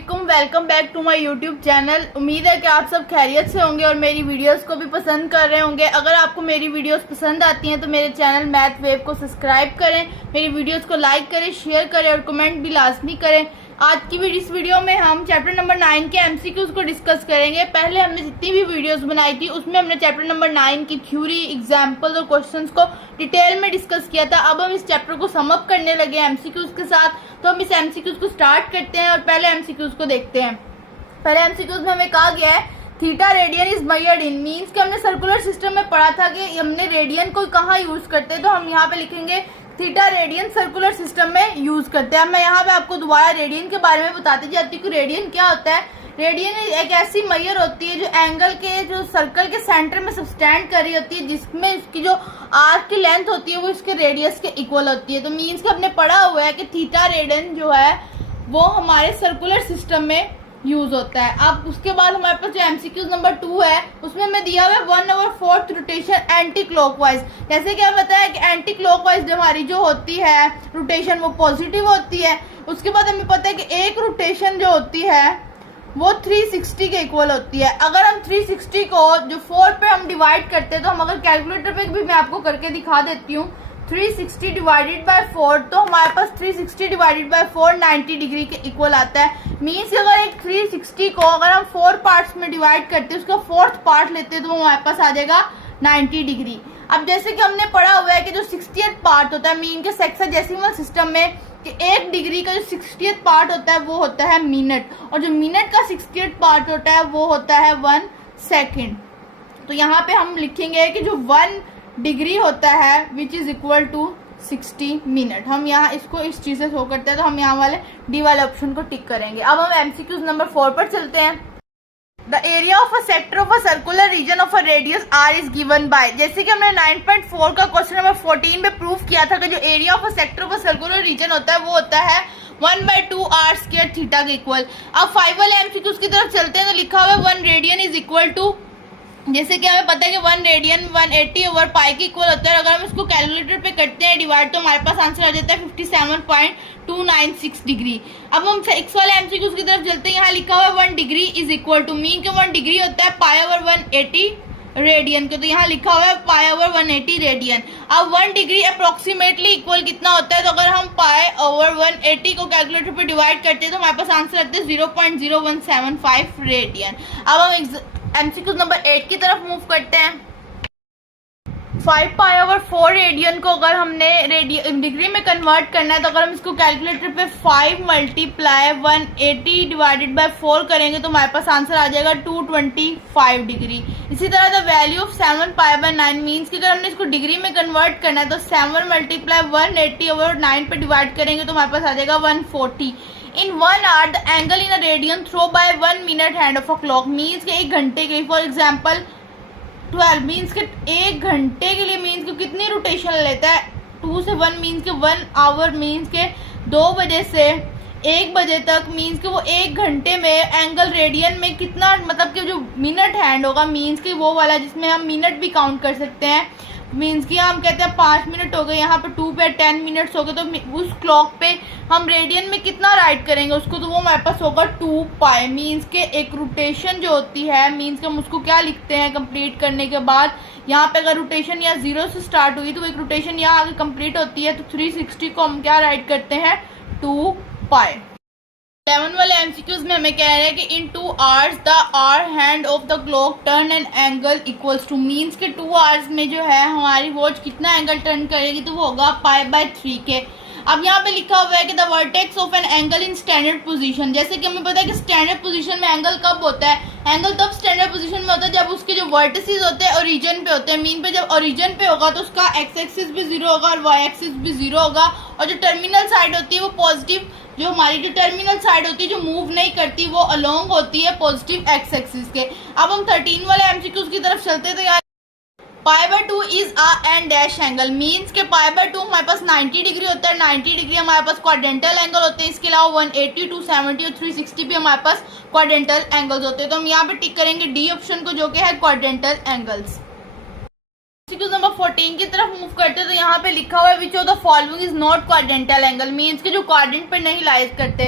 Welcome back to my YouTube channel. उम्मीद है कि आप सब खैरियत से होंगे और मेरी वीडियोस को भी पसंद कर रहे होंगे। अगर आपको मेरी वीडियोस पसंद आती हैं तो मेरे चैनल मैथ वेव को सब्सक्राइब करें, मेरी वीडियोस को लाइक करें, शेयर करें और कमेंट भी लाजमी करें। आज की इस वीडियो में हम चैप्टर नंबर 9 के एमसीक्यूज को डिस्कस करेंगे। पहले हमने जितनी भी वीडियोस बनाई थी उसमें हमने चैप्टर नंबर 9 की थ्योरी, एग्जाम्पल और क्वेश्चंस को डिटेल में डिस्कस किया था। अब हम इस चैप्टर को सम अप करने लगे एमसीक्यूज के साथ, तो हम इस एमसीक्यूज को स्टार्ट करते हैं और पहले एमसीक्यूज को देखते हैं। पहले एमसीक्यूज में हमें कहा गया है theta radian is measured in, means कि हमने सर्कुलर सिस्टम में पढ़ा था कि हमने रेडियन को कहाँ यूज करते हैं, तो हम यहाँ पे लिखेंगे थीटा रेडियन सर्कुलर सिस्टम में यूज करते हैं। मैं यहाँ पे आपको दोबारा रेडियन के बारे में बताती जाती हूँ कि रेडियन क्या होता है। रेडियन एक ऐसी मेजर होती है जो एंगल के, जो सर्कल के सेंटर में सबस्टैंड कर रही होती है, जिसमें उसकी जो आर्क की लेंथ होती है वो इसके रेडियस के इक्वल होती है। तो मीन्स कि हमने पढ़ा हुआ है कि थीटा रेडियन जो है वो हमारे सर्कुलर सिस्टम में यूज होता है। अब उसके बाद हमारे पास जो एमसीक्यूज नंबर 2 है उसमें हमें दिया हुआ है 1/4 रोटेशन एंटी क्लॉकवाइज। जैसे कि हमें बताया कि एंटी क्लॉकवाइज हमारी जो होती है रोटेशन वो पॉजिटिव होती है। उसके बाद हमें पता है कि एक रोटेशन जो होती है वो 360 के इक्वल होती है। अगर हम 360 को जो 4 पे हम डिवाइड करते हैं, तो हम अगर कैलकुलेटर पे भी मैं आपको करके दिखा देती हूँ, 360 डिवाइडेड बाय 4, तो हमारे पास 360 डिवाइडेड बाय 4 90 डिग्री के इक्वल आता है। मीन्स अगर एक 360 को अगर हम 4 पार्ट्स में डिवाइड करते हैं, उसका 4th पार्ट लेते हैं, तो हमारे पास आ जाएगा 90 डिग्री। अब जैसे कि हमने पढ़ा हुआ है कि जो 60th पार्ट होता है मीन के सेक्साडेसिमल सिस्टम में, कि 1 डिग्री का जो 60th पार्ट होता है वो होता है मिनट, और जो मिनट का 60th पार्ट होता है वो होता है 1 सेकेंड। तो यहाँ पे हम लिखेंगे कि जो 1 डिग्री होता है which is equal to 60 minute. हम यहाँ इसको इस चीज से शो करते हैं, तो हम यहाँ वाले डी वाले ऑप्शन को टिक करेंगे। अब हम एमसीक्यूज नंबर 4 पर चलते हैं। The area of a sector of a circular region of a radius r is given by, जैसे कि हमने 9.4 का क्वेश्चन नंबर 14 में प्रूव किया था कि जो area of a sector of a circular reason होता है वो होता है 1/2 आर स्क्वायर थीटा के इक्वल। अब 5 वाले एमसीक्यूज की तरफ चलते हैं, तो लिखा हुआ है 1 रेडियन इज इक्वल टू, जैसे कि हमें पता है कि 1 रेडियन 180/पाई के इक्वल होता है। अगर हम इसको कैलकुलेटर पे करते हैं डिवाइड, तो हमारे पास आंसर आ जाता है 57.296 डिग्री। अब हम 6 वाले एमसीक्यूज की तरफ चलते हैं। यहाँ लिखा हुआ है 1 degree is equal to, mean के 1 डिग्री होता है पाई/180 रेडियन के, तो यहाँ लिखा हुआ है पाई/180 रेडियन। अब 1 डिग्री अप्रोक्सीमेटली इक्वल कितना होता है, तो अगर हम पाई/180 को कैलकुलेटर पे डिवाइड करते हैं तो हमारे पास आंसर आता है 0.0175 रेडियन। अब हम एमसीक्यूज नंबर 8 की तरफ मूव करते हैं। 5π/4 रेडियन को अगर हमने डिग्री में कन्वर्ट करना है, तो अगर हम इसको कैलकुलेटर पे 5 × 180 डिवाइडेड बाय 4 करेंगे तो हमारे पास आंसर आ जाएगा 225 डिग्री। इसी तरह द वैल्यू ऑफ 7π/9 मीन्स कि अगर हमने इसको डिग्री में कन्वर्ट करना है तो 7 × 180/9 पे डिवाइड करेंगे तो हमारे पास आ जाएगा 140। In 1 hour, the angle in a radian throw by 1 minute hand of a clock means कि 1 घंटे के, फॉर एग्जाम्पल 12 मीन्स के 1 घंटे के लिए मीन्स कि कितनी रोटेशन लेता है, 2 से 1 मीन्स के 1 आवर मीन्स के 2 बजे से 1 बजे तक, मीन्स कि वो 1 घंटे में एंगल रेडियन में कितना, मतलब कि जो मिनट हैंड होगा मीन्स कि वो वाला जिसमें हम मिनट भी काउंट कर सकते हैं, मीन्स कि हम कहते हैं 5 मिनट हो गए, यहाँ पे 2 पे 10 मिनट्स हो गए, तो उस क्लॉक पे हम रेडियन में कितना राइट करेंगे उसको, तो वो हमारे पास होगा 2π। मीन्स के एक रोटेशन जो होती है, मीन्स कि हम उसको क्या लिखते हैं कंप्लीट करने के बाद, यहाँ पे अगर रोटेशन या 0 से स्टार्ट हुई तो एक रोटेशन यहाँ आगे कंप्लीट होती है, तो 360 को हम क्या राइट करते हैं 2π। 11 वाले एमसीक्यूज में हमें कह रहे हैं कि in 2 hours the hour hand of the clock turn an angle equals to, means के 2 आवर्स में जो है हमारी वॉच कितना एंगल टर्न करेगी, तो वो होगा π/3 के। अब यहाँ पे लिखा हुआ है कि the vertex of an angle in standard position, जैसे कि हमें पता है कि स्टैंडर्ड पोजीशन में एंगल कब होता है, एंगल तब स्टैंडर्ड पोजीशन में होता है जब उसके जो वर्टिसेस होते हैं ओरिजिन पे होते हैं। मीन पे जब ओरिजिन पे होगा तो उसका एक्स एक्सिस भी 0 होगा और वाई एक्सिस भी 0 होगा, और जो टर्मिनल साइड होती है वो पॉजिटिव, जो हमारी जो टर्मिनल साइड होती है जो मूव नहीं करती वो अलोंग होती है पॉजिटिव एक्स एक्सिस के। अब हम 13 वाले एमसीक्यूज की तरफ चलते थे। π/2 is a end dash angle, means के π/2 हमारे पास 90 डिग्री होता है, 90 डिग्री हमारे पास क्वाड्रेंटल एंगल होते हैं। इसके अलावा 180, 270 और 360 भी हमारे पास क्वाड्रेंटल एंगल्स होते हैं, तो हम यहाँ पे टिक करेंगे डी ऑप्शन को, जो कि है क्वाड्रेंटल एंगल्स। नंबर 14 की तरफ मूव करते हैं, तो यहाँ पे लिखा हुआ है which of the following is not quadrantal angle, means के जो क्वाड्रेंट पर नहीं लाइज करते।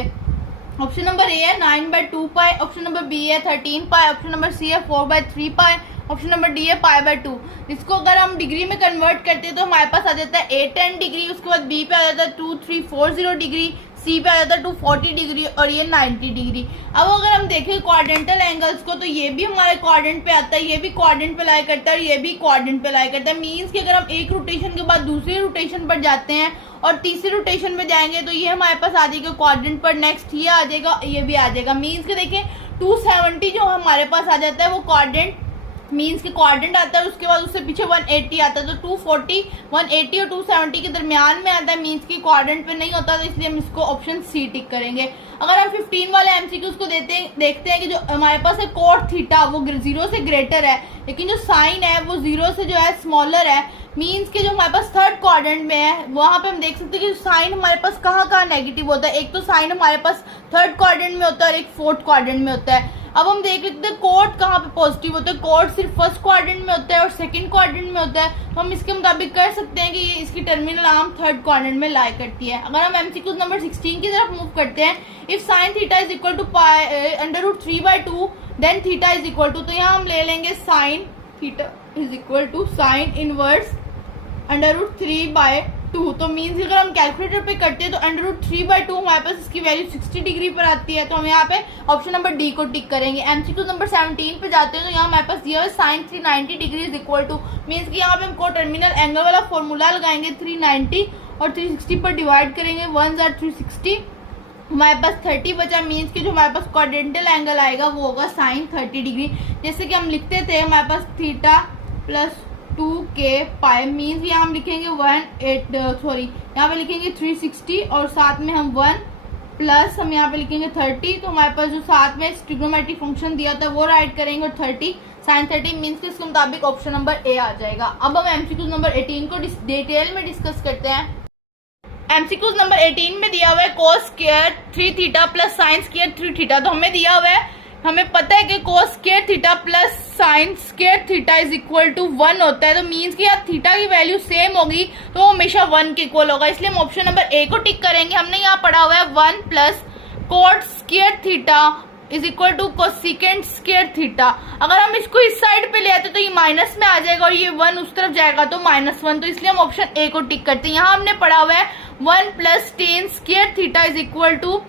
ऑप्शन नंबर ए है 9/2 पाई, ऑप्शन नंबर बी है 13 पाई, ऑप्शन नंबर सी है 4/3 पाई, ऑप्शन नंबर डी है π/2। इसको अगर हम डिग्री में कन्वर्ट करते हैं तो हमारे पास आ जाता है 810 डिग्री, उसके बाद बी पे आ जाता है 2340 डिग्री, सी पे आ जाता है 240 डिग्री और ये 90 डिग्री। अब अगर हम देखें क्वाड्रेंटल एंगल्स को तो ये भी हमारे क्वाड्रेंट पे आता है, ये भी क्वाड्रेंट पे लाई करता है और ये भी क्वाड्रेंट पे लाई करता है। मीन्स कि अगर हम एक रोटेशन के बाद दूसरी रोटेशन पर जाते हैं और तीसरी रोटेशन पे जाएंगे तो ये हमारे पास आ जाएगा क्वाड्रेंट पर, नेक्स्ट ये आ जाएगा, ये भी आ जाएगा। मीन्स के देखिए 270 जो हमारे पास आ जाता है वो क्वाड्रेंट, मीन्स के क्वाड्रेंट आता है, उसके बाद उससे पीछे 180 आता है, तो 240, 180 और 270 के दरमियान में आता है, मीन्स की क्वाड्रेंट पे नहीं होता, तो इसलिए हम इसको ऑप्शन सी टिक करेंगे। अगर हम 15 वाले एमसीक्यूज को देखते हैं कि जो हमारे पास है कोट थीटा वो 0 से ग्रेटर है, लेकिन जो साइन है वो 0 से जो है स्मॉलर है। मीन्स के जो हमारे पास थर्ड क्वाड्रेंट में है वहां पे हम देख सकते हैं कि साइन हमारे पास कहाँ कहाँ नेगेटिव होता है। एक तो साइन हमारे पास थर्ड क्वाड्रेंट में होता है और एक फोर्थ क्वाड्रेंट में होता है। अब हम देख लेते हैं कोड कहाँ पे पॉजिटिव होता है। कोड सिर्फ फर्स्ट क्वाड्रेंट में होता है और सेकंड क्वाड्रेंट में होता है, तो हम इसके मुताबिक कर सकते हैं कि ये इसकी टर्मिनल आर्म थर्ड क्वाड्रेंट में लाई करती है। अगर हम एमसीक्यू नंबर 16 की तरफ मूव करते हैं, if sine theta is equal to √3/2 then theta is equal to, तो यहाँ हम ले लेंगे sine theta is equal to sine inverse √3/2। तो मीन्स अगर हम कैलकुलेटर पे करते हैं तो √3/2 हमारे पास इसकी वैल्यू 60 डिग्री पर आती है, तो हम यहाँ पे ऑप्शन नंबर डी को टिक करेंगे। एमसीक्यू नंबर 17 पे जाते हैं तो यहाँ हमारे पास दिया है sine 390 degree is equal to, means कि यहाँ पे हम को टर्मिनल एंगल वाला फॉर्मूला लगाएंगे 390 और 360 पर डिवाइड करेंगे, 1 × 360, हमारे पास 30 बचा। मीन्स कि जो हमारे पास क्वाड्रेंटल एंगल आएगा वो होगा साइन 30 डिग्री। जैसे कि हम लिखते थे हमारे पास थीटा प्लस 2k पाई, मीन्स यहाँ हम लिखेंगे यहाँ पे लिखेंगे 360 और साथ में हम 1 प्लस हम यहाँ पे लिखेंगे 30, तो हमारे पास जो साथ में ट्रिग्नोमेट्रिक फंक्शन दिया था वो राइट करेंगे और 30 साइन 30 मीन्स के इसके मुताबिक ऑप्शन नंबर ए आ जाएगा। अब हम एमसीक्यू नंबर 18 को डिटेल में डिस्कस करते हैं। एमसीक्यू नंबर 18 में दिया हुआ है cos square 3 theta plus sine square 3 theta. तो हमें दिया हुआ है, हमें पता है कि cos square theta plus sine square theta is equal to 1 होता है, तो मीन्स कि यार थीटा की वैल्यू सेम होगी तो वो हमेशा 1 के इक्वल होगा, इसलिए हम ऑप्शन नंबर ए को टिक करेंगे। हमने यहाँ पढ़ा हुआ है 1 plus cot square theta is equal to cosecant square theta. अगर हम इसको इस साइड पे ले आते तो ये माइनस में आ जाएगा और ये 1 उस तरफ जाएगा तो -1, तो इसलिए हम ऑप्शन ए को टिक करते हैं। यहाँ हमने पढ़ा हुआ है 1 plus tan square theta is equal to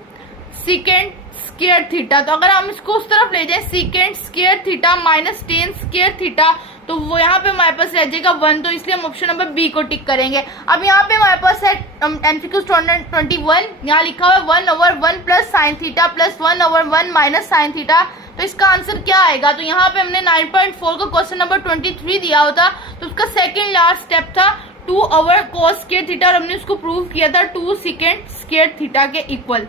secant square theta. तो अगर हम इसको उस तरफ ले जाए secant square theta minus tan square theta, तो वो यहाँ पे हमारे पास रह जाएगा 1, तो इसलिए हम ऑप्शन नंबर बी को टिक करेंगे। अब यहाँ पे हमारे पास है एमसीक्यू 21, यहाँ लिखा हुआ है 1/1 plus sine theta plus 1/1 minus sine theta, तो इसका आंसर क्या आएगा। तो यहाँ पे हमने 9.4 को क्वेश्चन नंबर 23 दिया होता, तो उसका सेकेंड लास्ट स्टेप था 2/cos स्क्वायर थीटा और हमने उसको प्रूव किया था 2 सेकेंड स्क्वायर थीटा के इक्वल।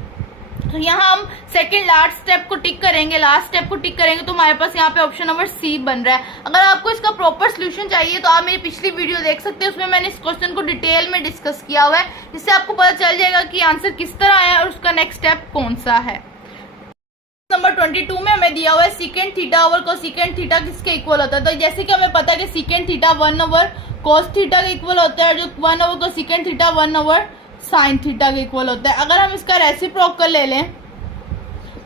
तो यहाँ हम सेकंड लास्ट स्टेप को टिक करेंगे, लास्ट स्टेप को टिक करेंगे तो हमारे पास यहाँ पे ऑप्शन नंबर सी बन रहा है। अगर आपको इसका प्रॉपर सोल्यूशन चाहिए तो आप मेरी पिछली वीडियो देख सकते हैं, उसमें मैंने इस क्वेश्चन को डिटेल में डिस्कस किया हुआ है, जिससे आपको पता चल जाएगा कि आंसर किस तरह आया और उसका नेक्स्ट स्टेप कौन सा है। नंबर 22 में हमें दिया हुआ है secant theta over cosecant theta किसके इक्वल होता है। तो जैसे कि हमें पता है कि सीकेंट थीटा 1/cos थीटा के इक्वल होता है, जो 1/कोसेकेंट थीटा 1/sin थीटा के इक्वल होता है। अगर हम इसका रेसिप्रोकल ले लें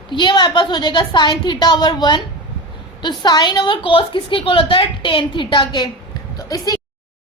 तो ये हमारे पास हो जाएगा sin θ/1, तो sin/cos किसके इक्वल होता है, tan थीटा के। तो इसी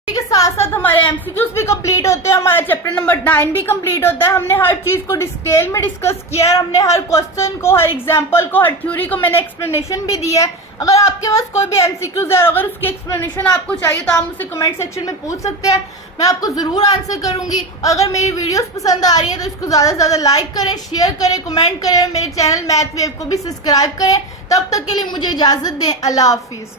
के साथ साथ हमारे एमसीक्यूज भी कंप्लीट होते हैं, हमारा चैप्टर नंबर 9 भी कंप्लीट होता है। हमने हर चीज को डिटेल में डिस्कस किया है, हमने हर क्वेश्चन को, हर एग्जांपल को, हर थ्योरी को मैंने एक्सप्लेनेशन भी दिया है। अगर आपके पास कोई भी एमसीक्यूज है, अगर उसकी एक्सप्लेनेशन आपको चाहिए तो आप मुझसे कमेंट सेक्शन में पूछ सकते हैं, मैं आपको जरूर आंसर करूंगी। और अगर मेरी वीडियोस पसंद आ रही है तो इसको ज्यादा से ज्यादा लाइक करें, शेयर करें, कमेंट करें, मेरे चैनल मैथ वेव को भी सब्सक्राइब करें। तब तक के लिए मुझे इजाजत दें, अल्लाह हाफिज।